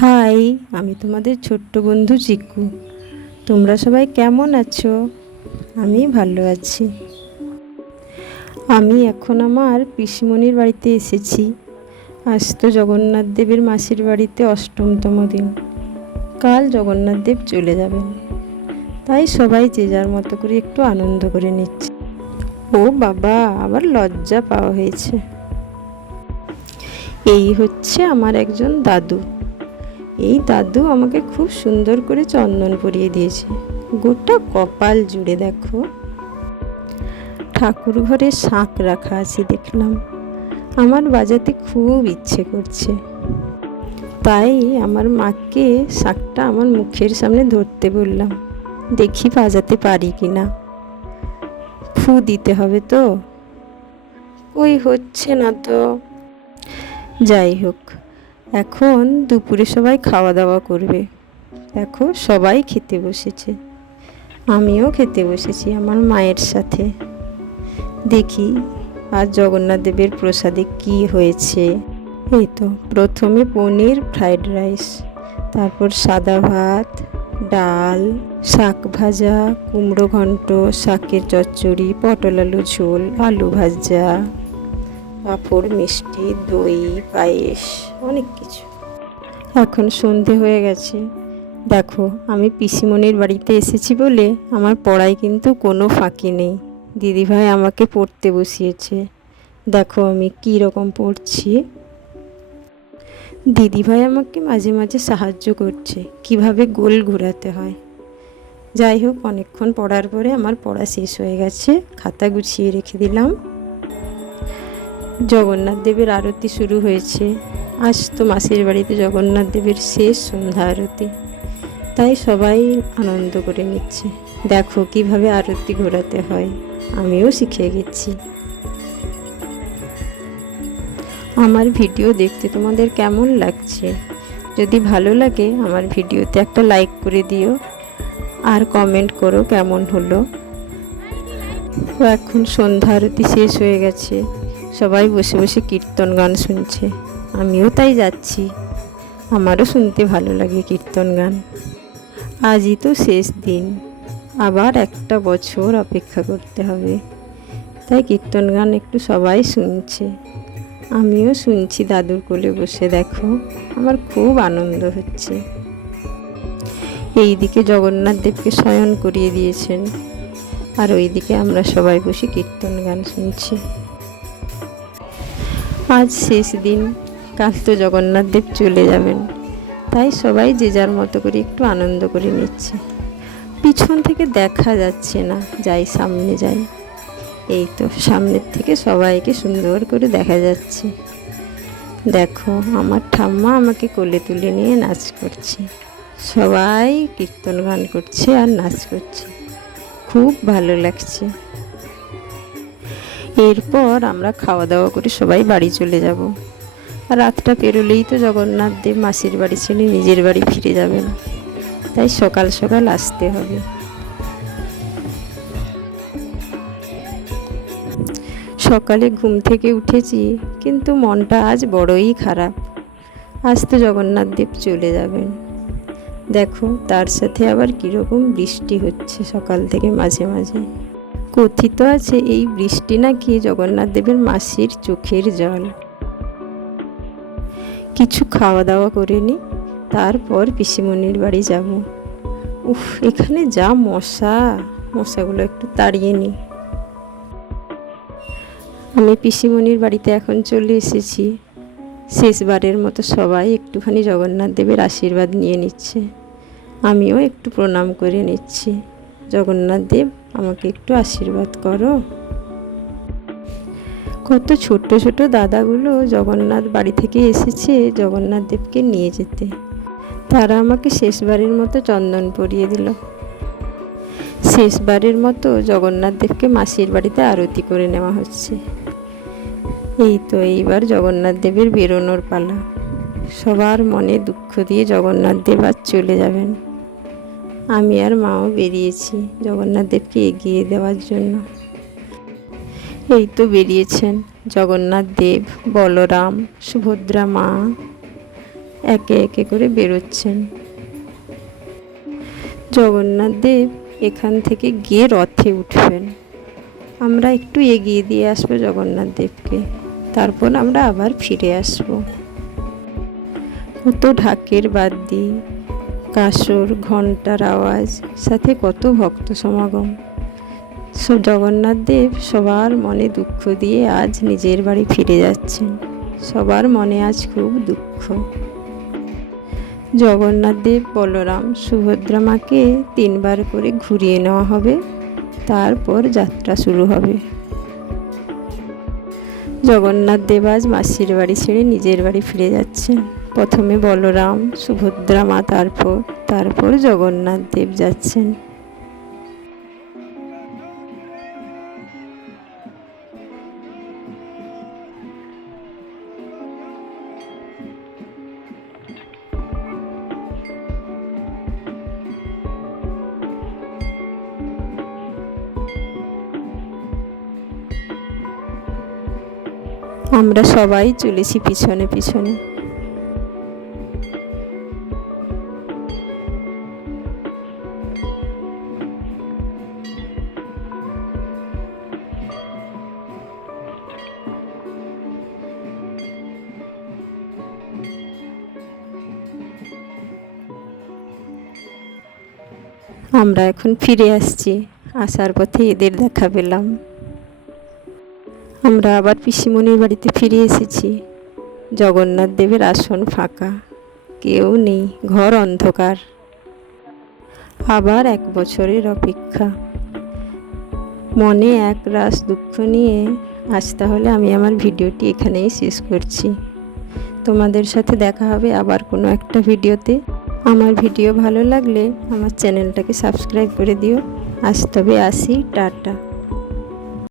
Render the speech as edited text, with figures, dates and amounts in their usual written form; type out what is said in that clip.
High, আমি তোমাদের ছোট্ট বন্ধু চিকু। তোমরা সবাই কেমন আছো? আমি ভালো আছি। আমি এখন আমার পিসিমণির বাড়িতে এসেছি। আজ তো জগন্নাথ দেবের মাসির বাড়িতে অষ্টমতম দিন। কাল জগন্নাথ দেব চলে যাবেন, তাই সবাই যে যার মতো করে একটু আনন্দ করে নিচ্ছে। ও বাবা, আবার লজ্জা পাওয়া হয়েছে। এই হচ্ছে আমার একজন দাদু। এই দাদু আমাকে খুব সুন্দর করে চন্দন পরিয়ে দিয়েছে, গোটা কপাল জুড়ে। দেখো, ঠাকুর ঘরে শাঁখ রাখা আছে দেখলাম। আমার বাজাতে খুব ইচ্ছে করছে, তাই আমার মাকে শাঁখটা আমার মুখের সামনে ধরতে বললাম। দেখি বাজাতে পারি কি না। ফু দিতে হবে তো, ওই হচ্ছে না তো। যাই হোক, এখন দুপুরে সবাই খাওয়া দাওয়া করবে। দেখো, সবাই খেতে বসেছে, আমিও খেতে বসেছি আমার মায়ের সাথে। দেখি আজ জগন্নাথ দেবের প্রসাদে কি হয়েছে। এই তো প্রথমে পনির ফ্রাইড রাইস, তারপর সাদা ভাত, ডাল, শাক ভাজা, কুমড়ো ঘন্ট, শাকের চচ্চড়ি, পটল আলু ঝোল, আলু ভাজা, পাঁপড়, মিষ্টি, দই, পায়েস, অনেক কিছু। এখন সন্ধে হয়ে গেছে। দেখো, আমি পিসিমণির বাড়িতে এসেছি বলে আমার পড়ায় কিন্তু কোনো ফাঁকি নেই। দিদিভাই আমাকে পড়তে বসিয়েছে। দেখো আমি কী রকম পড়ছি। দিদিভাই আমাকে মাঝে মাঝে সাহায্য করছে কিভাবে গোল ঘোরাতে হয়। যাই হোক, অনেকক্ষণ পড়ার পরে আমার পড়া শেষ হয়ে গেছে, খাতা গুছিয়ে রেখে দিলাম। জগন্নাথ দেবের আরতি শুরু হয়েছে। আজ তো মাসির বাড়িতে জগন্নাথ দেবের শেষ সন্ধ্যা আরতি, তাই সবাই আনন্দ করে নিচ্ছে। দেখো কিভাবে আরতি ঘোরাতে হয়, আমিও শিখে গেছি। আমার ভিডিও দেখতে তোমাদের কেমন লাগছে? যদি ভালো লাগে আমার ভিডিওতে একটা লাইক করে দিও, আর কমেন্ট করো কেমন হলো। তো এখন সন্ধ্যা আরতি শেষ হয়ে গেছে, সবাই বসে বসে কীর্তন গান শুনছে। আমিও তাই যাচ্ছি, আমারও শুনতে ভালো লাগে কীর্তন গান। আজই তো শেষ দিন, আবার একটা বছর অপেক্ষা করতে হবে, তাই কীর্তন গান একটু সবাই শুনছে, আমিও শুনছি দাদুর কোলে বসে। দেখো, আমার খুব আনন্দ হচ্ছে। এই দিকে জগন্নাথ দেবকে শয়ন করিয়ে দিয়েছেন, আর ওইদিকে আমরা সবাই বসে কীর্তন গান শুনছি। আজ শেষ দিন, কাল তো জগন্নাথ দেব চলে যাবেন, তাই সবাই যে যার মতো করে একটু আনন্দ করে নিচ্ছে। পিছন থেকে দেখা যাচ্ছে না, যাই সামনে যাই। এই তো সামনের থেকে সবাইকে সুন্দর করে দেখা যাচ্ছে। দেখো, আমার ঠাম্মা আমাকে কোলে তুলে নিয়ে নাচ করছে, সবাই কীর্তন গান করছে আর নাচ করছে, খুব ভালো লাগছে। এরপর আমরা খাওয়া দাওয়া করে সবাই বাড়ি চলে যাব। রাতটা পেরোলেই তো জগন্নাথ দেব মাসির বাড়ি ছেড়ে নিজের বাড়ি ফিরে যাবেন, তাই সকাল সকাল আসতে হবে। সকালে ঘুম থেকে উঠেছি, কিন্তু মনটা আজ বড়ই খারাপ। আজ তো জগন্নাথ দেব চলে যাবেন। দেখো, তার সাথে আবার কীরকম বৃষ্টি হচ্ছে সকাল থেকে মাঝে মাঝে। কথিত আছে এই বৃষ্টি নাকি জগন্নাথ দেবের মাসির চোখের জল। কিছু খাওয়া দাওয়া করে নি, তারপর পিসিমণির বাড়ি যাব। উফ, এখানে যা মশা, মশাগুলো একটু তাড়িয়ে নি। আমি পিসিমণির বাড়িতে এখন চলে এসেছি। শেষবারের মতো সবাই একটুখানি জগন্নাথ দেবের আশীর্বাদ নিয়ে নিচ্ছে, আমিও একটু প্রণাম করে নিচ্ছি। জগন্নাথ দেব, আমাকে একটু আশীর্বাদ করো। কত ছোট ছোট দাদাগুলো জগন্নাথ বাড়ি থেকে এসেছে জগন্নাথ দেবকে নিয়ে যেতে। তারা আমাকে শেষবারের মতো চন্দন পরিয়ে দিল। শেষবারের মতো জগন্নাথ দেবকে মাসির বাড়িতে আরতি করে নেওয়া হচ্ছে। এই তো এইবার জগন্নাথ দেবের বেরোনোর পালা। সবার মনে দুঃখ দিয়ে জগন্নাথ দেব আজ চলে যাবেন। আমি আর মাও বেরিয়েছি জগন্নাথ দেবকে এগিয়ে দেওয়ার জন্য। এই তো বেরিয়েছেন জগন্নাথ দেব, বলরাম, সুভদ্রা মা, একে একে করে বেরোচ্ছেন। জগন্নাথ দেব এখান থেকে গিয়ে রথে উঠবেন। আমরা একটু এগিয়ে দিয়ে আসবো জগন্নাথ দেবকে, তারপর আমরা আবার ফিরে আসবো। কত ঢাকের বাদ্যি, কাসর, ঘণ্টার আওয়াজ, সাথে কত ভক্ত সমাগম। জগন্নাথ দেব সবার মনে দুঃখ দিয়ে আজ নিজের বাড়ি ফিরে যাচ্ছেন। সবার মনে আজ খুব দুঃখ। জগন্নাথ দেব, বলরাম, সুভদ্রা মাকে 3 বার করে ঘুরিয়ে নেওয়া হবে, তারপর যাত্রা শুরু হবে। জগন্নাথ দেব আজ মাসির বাড়ি ছেড়ে নিজের বাড়ি ফিরে যাচ্ছেন। প্রথমে বলরাম, সুভদ্রা মা, তারপর জগন্নাথ দেব যাচ্ছেন। আমরা সবাই চলেছি পিছনে পিছনে। আমরা এখন ফিরে আসছি। আসার পথে এদের দেখা পেলাম। আমরা আবার পিসিমণির বাড়িতে ফিরে এসেছি। জগন্নাথ দেবের আসন ফাঁকা, কেউ নেই, ঘর অন্ধকার। আবার 1 বছরের অপেক্ষা। মনে এক রাশ দুঃখ নিয়ে আজ তাহলে আমি আমার ভিডিওটি এখানেই শেষ করছি। তোমাদের সাথে দেখা হবে আবার কোনো একটা ভিডিওতে। আমার ভিডিও ভালো লাগলে আমার চ্যানেলটাকে সাবস্ক্রাইব করে দিও। আজ তবে আসি, টাটা।